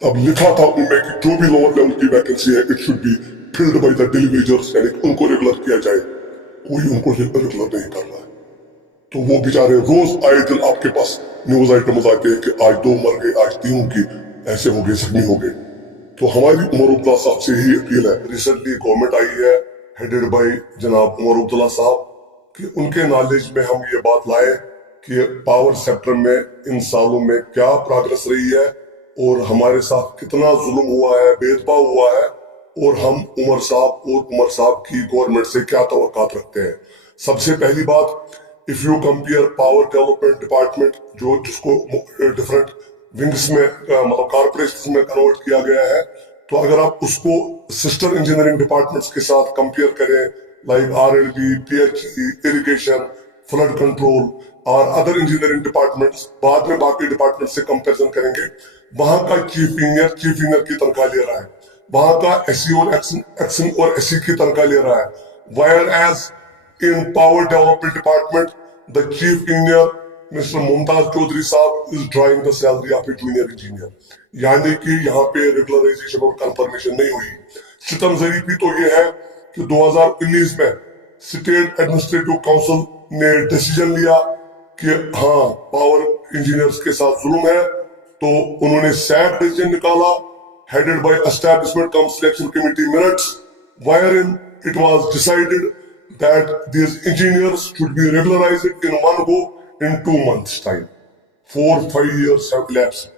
अब लिखा था उनमें कि जो भी लोअर लेवल की वैकेंसी है it should be filled by the daily wagers, यानी उनको रेगुलर किया जाए। कोई उनको रेगुलर नहीं कर रहा है। तो वो बेचारे रोज आए दिन आपके पास न्यूज आइटम्स आते हैं कि आज 2 मर गए, आज 3 की ऐसे हो गए, जख्मी हो गए। तो हमारी उमर अब्दुल्ला साहब से ही अपील है, रिसेंटली गवर्नमेंट आई है हेडेड बाय जनाब उमर अब्दुल्ला साहब, कि उनके नॉलेज में हम ये बात लाए कि पावर सेक्टर में इन सालों में क्या प्रोग्रेस रही है और हमारे साथ कितना जुल्म हुआ है, भेदभाव हुआ है, और हम उमर साहब की गवर्नमेंट से क्या तवक्कात रखते हैं। सबसे पहली बात, if you compare power development department जो जिसको डिफरेंट विंग्स में मतलब कॉर्पोरेशन में कन्वर्ट किया गया है, तो अगर आप उसको सिस्टर इंजीनियरिंग डिपार्टमेंट्स के साथ कंपेयर करें, like RLB, PHE, irrigation, flood control और अदर इंजीनियरिंग डिपार्टमेंट्स, बाद में बाकी डिपार्टमेंट से कंपैरिजन करेंगे, वहां का चीफ इंजीनियर की तनख्वाह ले रहा है, वहां का एसई और एक्सन और एसई की तनख्वाह ले रहा है। Whereas in power development department the chief engineer mister Mumtaz Chaudhary sahab is drawing the salary of a junior engineer, यानी कि यहाँ पे रेगुलराइजेशन और कंफर्मेशन नहीं हुई। सितम जरीफी तो ये है कि 2019 में स्टेट एडमिनिस्ट्रेटिव काउंसिल ने डिसीजन लिया कि हाँ पावर इंजीनियर्स के साथ जुल्म है, तो उन्होंने सैक डिसीजन निकाला headed by establishment cum selection committee minutes, wherein it was decided that these engineers should be regularized in one go in 2 months time. 4-5 years have elapsed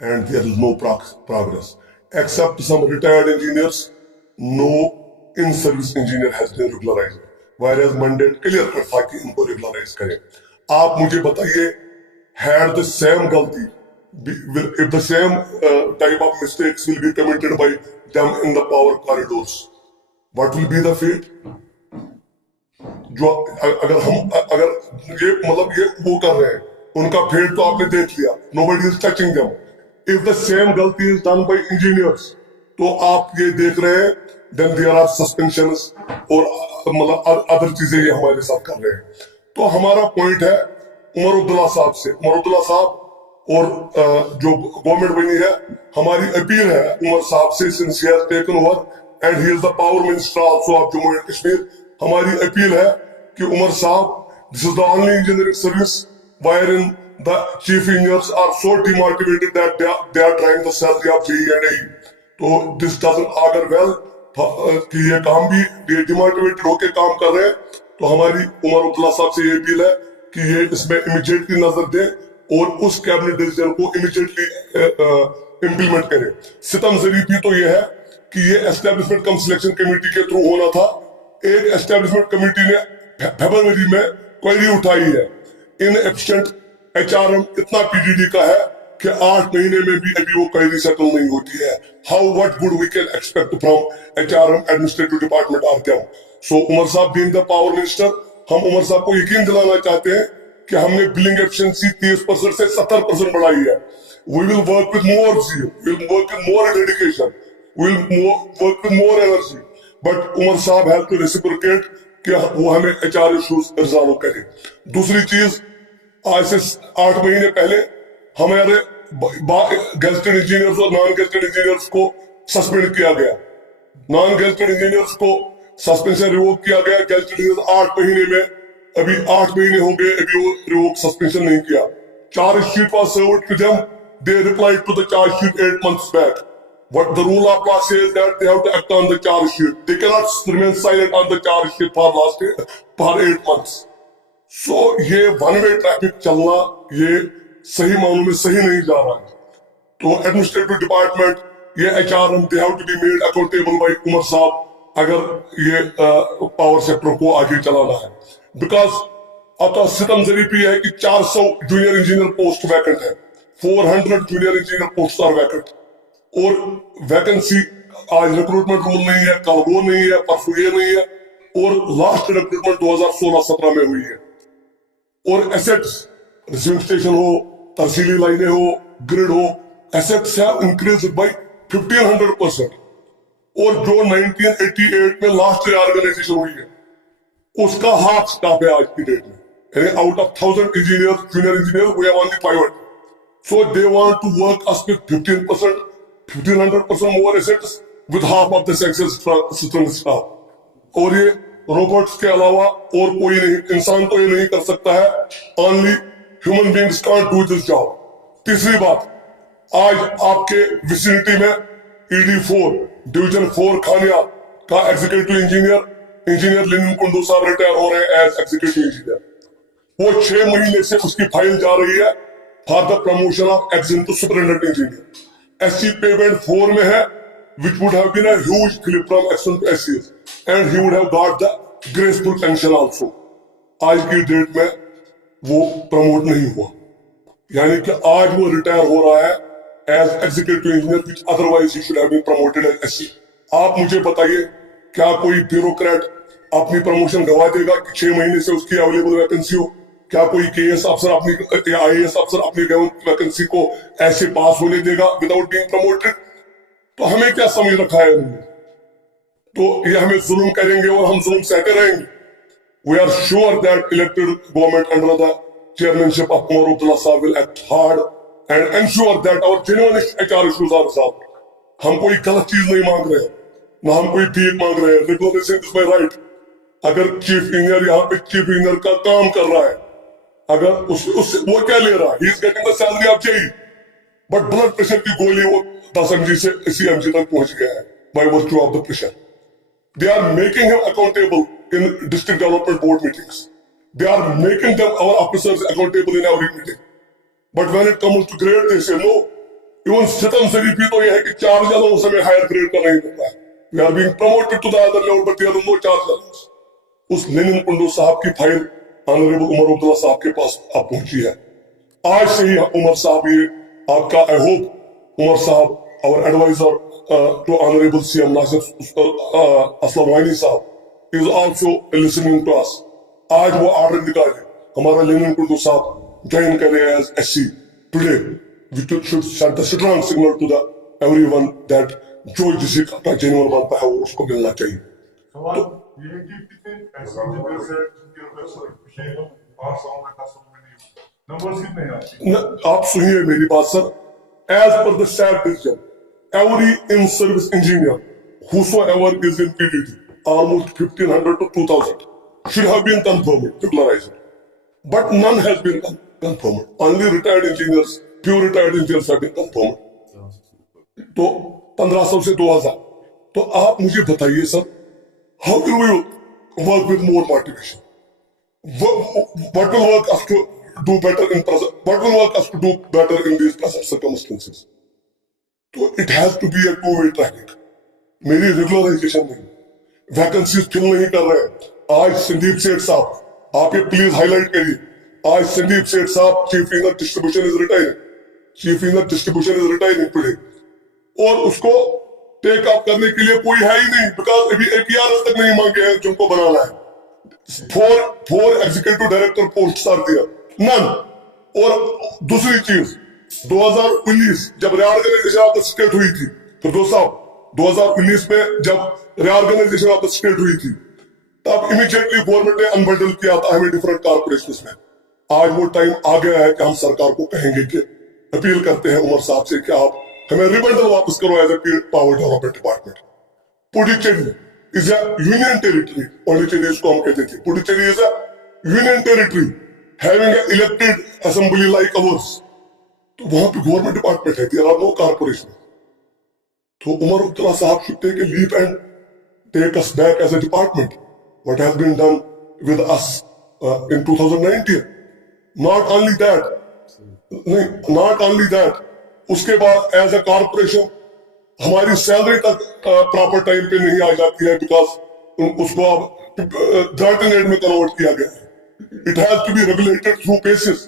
and there is no progress. Except some retired engineers, no in-service engineer has been regularized. Whereas mandate clear कर था कि इनको regularize करें। आप मुझे बताइए, had the same गलती, if the same type of mistakes will be committed by them in the power corridors, what will be the fate? जो अगर ये मतलब ये वो कर रहे हैं, उनका फेट तो आपने देख लिया, nobody is touching them. If the same गलती is done by engineers, तो आप ये देख रहे हैं, then there are suspensions और मतलब अदर चीजें ये हमारे साथ कर रहे हैं। तो हमारा पॉइंट है उमर अब्दुल्ला साहब से, उमर अब्दुल्ला साहब और जो गवर्नमेंट बनी है, हमारी अपील है उमर साहब से, since he has taken over and he is the power minister also of Jammu and Kashmir, हमारी अपील है कि Omar sahab, this is the only engineering service where in the chief engineers are so demotivated that they are trying the salary of JE and AE. तो this doesn't auger well कि ये काम भी demotivated होकर काम कर रहे हैं। तो हमारी उमर अब्दुल्ला साहब से ये अपील है कि ये इसमें इमीडिएटली नजर दें और उस कैबिनेट डिसीजन को इमीडिएटली इंप्लीमेंट करें। सितम जरीफी तो यह है कि ये एस्टेब्लिशमेंट कम सिलेक्शन कमेटी के थ्रू होना था। एक एस्टेब्लिशमेंट कमेटी ने फरवरी में क्वेरी उठाई है, इन एफिशिएंट एचआरएम इतना पीडीडी का है कि 8 महीने में भी अभी वो क्वेरी सेटल नहीं होती है। How what would we can expect from HRM administrative department of them. So Omar sahab being the power minister, हम उमर साहब को यकीन दिलाना चाहते हैं कि हमने बिलिंग एफिशिएंसी 30% से 70% बढ़ाई है। We will work with more zeal, we will work with more dedication, we will work with more energy. But Umar साहब have to reciprocate कि वो हमें HR issues रिजॉल्व करें। दूसरी चीज, आज से 8 महीने पहले हमारे गेजेटेड इंजीनियर्स और नॉन गेजेटेड इंजीनियर्स को सस्पेंड किया गया। नॉन गेजेटेड इंजीनियर्स को सस्पेंशन रिवोक किया गया, गेजेटेड इंजीनियर्स 8 महीने में, अभी 8 महीने हो गए, अभी वो रिवोक सस्पेंशन नहीं किया। Charge sheet was served to them, they replied to the charge sheet 8 months back. What the rule of law says that they have to act on the charge sheet. They cannot remain silent on the charge sheet for 8 months. So ये one way traffic चलना ये सही मानों में सही नहीं जा रहा है। तो एडमिनिस्ट्रेटिव डिपार्टमेंट, ये HRM, they have to be made accountable by Umar साहब अगर ये पावर सेक्टर को आगे चलाना है। बिकॉज अब तो सितम जरीफी है कि 400 जूनियर इंजीनियर पोस्ट वैकेंट है, 400 junior engineer post are vacant, और वैकेंसी आज रिक्रूटमेंट रूल नहीं है, कल वो नहीं है, परसों ये नहीं है, और लास्ट रिक्रूटमेंट 2016-17 में हुई है। और एसेट्स, रिसीविंग स्टेशन हो, तहसीली लाइनें हो, ग्रिड हो, एसेट्स हैव इंक्रीज्ड बाय 1500%। और जो 1988 में लास्ट रिऑर्गेनाइजेशन हुई है उसका हाफ स्टाफ है आज की डेट में, यानी out of 1000 engineer junior engineer we have only 500। So they want to work us with 15% 1500% more assets with half of the success system staff. और ये रोबोट्स के अलावा और कोई नहीं, इंसान तो ये नहीं कर सकता है. Only human beings can't do this job. तीसरी बात, आज आपके विसिनिटी में ED4 डिवीजन 4 खानिया का एग्जीक्यूटिव इंजीनियर लिनिन कुंडू साहब रिटायर हो रहे हैं एज एग्जीक्यूटिव इंजीनियर. वो 6 महीने से उसकी फाइल जा रही है for the promotion of XEN to superintendent engineer. SC payment 4 में है, which would have been a huge flip from XM to SCS, and he would have got the graceful pension also. आज की date में वो promote नहीं हुआ, यानी कि आज वो रिटायर हो रहा है as executive engineer, which otherwise he should have been promoted as SC. आप मुझे बताइए, क्या कोई ब्यूरोक्रेट अपनी प्रमोशन गवा देगा कि 6 महीने से उसकी अवेलेबल वैकेंसी हो? क्या कोई KS अफसर अपनी IAS अफसर अपनी वैकेंसी को ऐसे पास होने देगा विदाउट बीइंग प्रमोटेड? तो हमें क्या समझ रखा है उन्होंने? तो ये हमें जुल्म करेंगे और हम जुल्म सहते रहेंगे. We are sure that elected government under the chairmanship of Umar Abdullah Saab will act hard and ensure that our genuine HR issues are resolved. हम कोई गलत चीज नहीं मांग रहे हैं, ना हम कोई भीख मांग रहे हैं. Regulation is my right. अगर चीफ इंजीनियर यहाँ पे चीफ इंजीनियर का काम कर रहा है, अगर उस वो क्या ले रहा है? He is getting the salary of JE, but blood pressure की गोली वो 10 mg से CMG तक पहुंच गया है by virtue of the pressure. They are making him accountable in district development board meetings. They are making them, our officers, accountable in every meeting. But when it comes to grade, they say no. Even Sitam Sarifi तो ये है कि 4 जनों से हमें higher grade का नहीं मिलता है. We are being promoted to the other level, but there are no 4 जनों. उस लिनिन कुंडू साहब की फाइल ऑनरेबल उमर अब्दुल्ला साहब के पास आप पहुंची है. आज से ही उमर साहब, ये आपका आई होप उमर साहब, our advisor to Honorable CM Nasir Aslam Waini साहब is also listening to us. आज वो ऑर्डर निकाले, हमारा लिनिन कुंडू साहब ज्वाइन करे as SC today. We should send the strong signal to the everyone that जो जिसे का जेन्युइन बनता है वो उसको मिलना चाहिए. सवाल ये है कि कितने पैसेंजर से नंबर्स कितने हैं आपके? आप सुनिए मेरी बात sir. As per the SAT division, every in service engineer whosoever is in PDD, almost 1500 to 2000 should have been confirmed, regularized. But none has been confirmed. Only retired engineers, few retired engineers have been confirmed. तो 1500 से 2000. तो आप मुझे बताइए sir, how will we work with more motivation? What will work us to do better in present? What will work us to do better in these present circumstances? तो it has to be a two-way traffic. मेरी regularisation नहीं, vacancies fill नहीं कर रहे हैं. आज संदीप सेठ साहब, आप ये प्लीज हाईलाइट करिए. आज संदीप सेठ साहब chief engineer distribution is retiring. Chief engineer distribution is retiring today, और उसको टेक अप करने के लिए कोई है ही नहीं, बिकॉज अभी APRs तक नहीं मांगे हैं जिनको बनाना है. 4 एग्जीक्यूटिव डायरेक्टर पोस्ट आर दिया, नन. और दूसरी चीज, 2019 जब रिऑर्गेनाइजेशन ऑफ द स्टेट हुई थी, तो दोस्त साहब 2019 में जब रिऑर्गेनाइजेशन ऑफ द स्टेट हुई थी, तब इमीडिएटली गवर्नमेंट ने अनबंडल किया था हमें डिफरेंट कॉर्पोरेशंस में. आज वो टाइम आ गया है कि हम सरकार को कहेंगे कि अपील करते हैं उमर साहब से कि आप हमें रिबंडल वापस करो as a power development department. Puducherry is a union territory, Pondicherry इसको हम कहते थे. Puducherry is a union territory having a elected assembly like ours. तो वहां पे गवर्नमेंट डिपार्टमेंट है, देयर आर नो कॉर्पोरेशन. तो उमर अब्दुल्ला साहब should take a leap and take us back as a department. What has been done with us in 2019. Not only that, उसके बाद as a corporation हमारी salary तक proper time पे नहीं आ जाती है, बिकॉज उसको अब ग्रांटिंग एड में कन्वर्ट किया गया है. It has to be regulated through paces,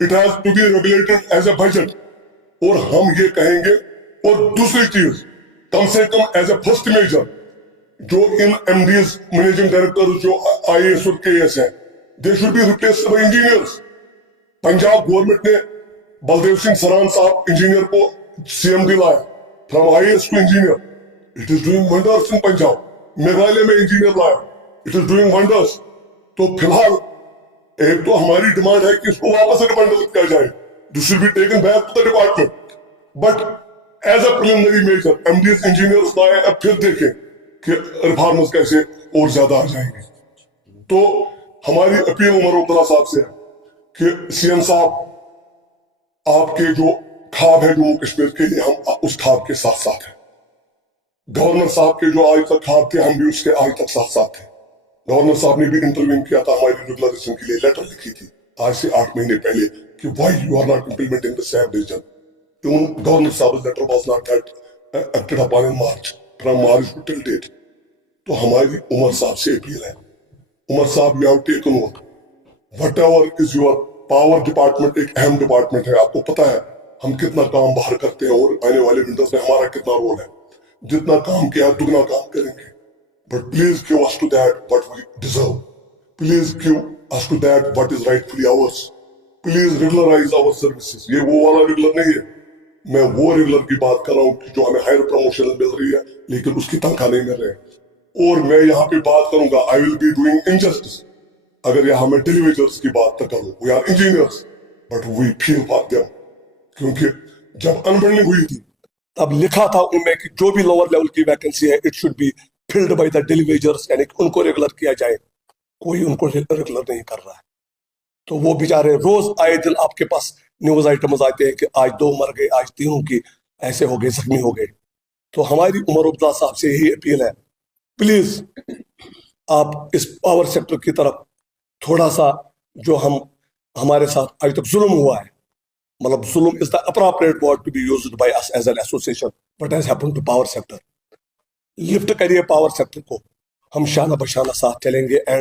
it has to be regulated as a budget. और हम ये कहेंगे. और दूसरी चीज, कम से कम एज अ फर्स्ट मेजर, जो इन MDs मैनेजिंग डायरेक्टर जो IAS और KS है, they should be replaced by engineers. Punjab government ने बलदेव सिंह सरान साहब इंजीनियर को CMD लाया, फ्रॉम IAS to engineer. It is doing wonders in Punjab. Meghalaya में इंजीनियर लाया, इट इज डूइंग वंडर्स. तो फिलहाल एक तो हमारी डिमांड है कि इसको वापस रिबंडल किया जाए, this should be taken back to the department. But as a preliminary measure MDS engineers लाए, अब फिर देखें कि रिफॉर्म्स कैसे और ज्यादा आ जाएंगे। तो हमारी अपील उमर अब्दुल्ला साहब से है कि सीएम साहब, आपके जो ख्वाब है जम्मू कश्मीर के लिए, हम उस ख्वाब के साथ साथ हैं। गवर्नर साहब के जो आज तक ख्वाब थे, हम भी उसके आज तक साथ साथ थे। गवर्नर साहब ने भी इंटरव्यू किया था, हमारी रेगुलराइजेशन के लिए लेटर लिखी थी आज से 8 महीने पहले कि why you are not implementing the sub division. Governor sahab letter was not that acted upon in March, from March to till date. तो हमारी उमर साहब से अपील है, Omar sahab, you have taken over whatever is your power. Department एक अहम department है, आपको पता है हम कितना काम बाहर करते हैं और आने वाले विंटर्स में हमारा कितना रोल है। जितना काम किया दुगना काम करेंगे, but please give us to that what we deserve, please give us to that what is rightfully ours, please regularise our services. ये वो वाला रेगुलर नहीं है, मैं वो रेगुलर की बात कर रहा हूँ कि जो हमें हायर प्रमोशन मिल रही है लेकिन उसकी तनख्वाह नहीं मिल रही है। और मैं यहाँ पे बात करूंगा, I will be doing injustice अगर यहाँ मैं डेलीवेजर्स की बात न करूं। We are engineers but we feel for them, क्योंकि जब अनबंडलिंग हुई थी तब लिखा था उनमें कि जो भी लोअर लेवल की वैकेंसी है it should be filled by the daily wagers, यानी उनको रेगुलर किया जाए। कोई उनको रेगुलर नहीं कर रहा है। तो वो बेचारे रोज आए दिन आपके पास न्यूज आइटम्स आते हैं कि आज 2 मर गए, आज 3 की ऐसे हो गए, जख्मी हो गए। तो हमारी उमर अब्दुल्ला साहब से यही अपील है, प्लीज आप इस पावर सेक्टर की तरफ थोड़ा सा, जो हमारे साथ आज तक जुल्म हुआ है, मतलब जुल्म is the appropriate word to be used by us as an association, but has happened to power sector. Lift करिए पावर सेक्टर को, हम शाना बशाना साथ चलेंगे। एंड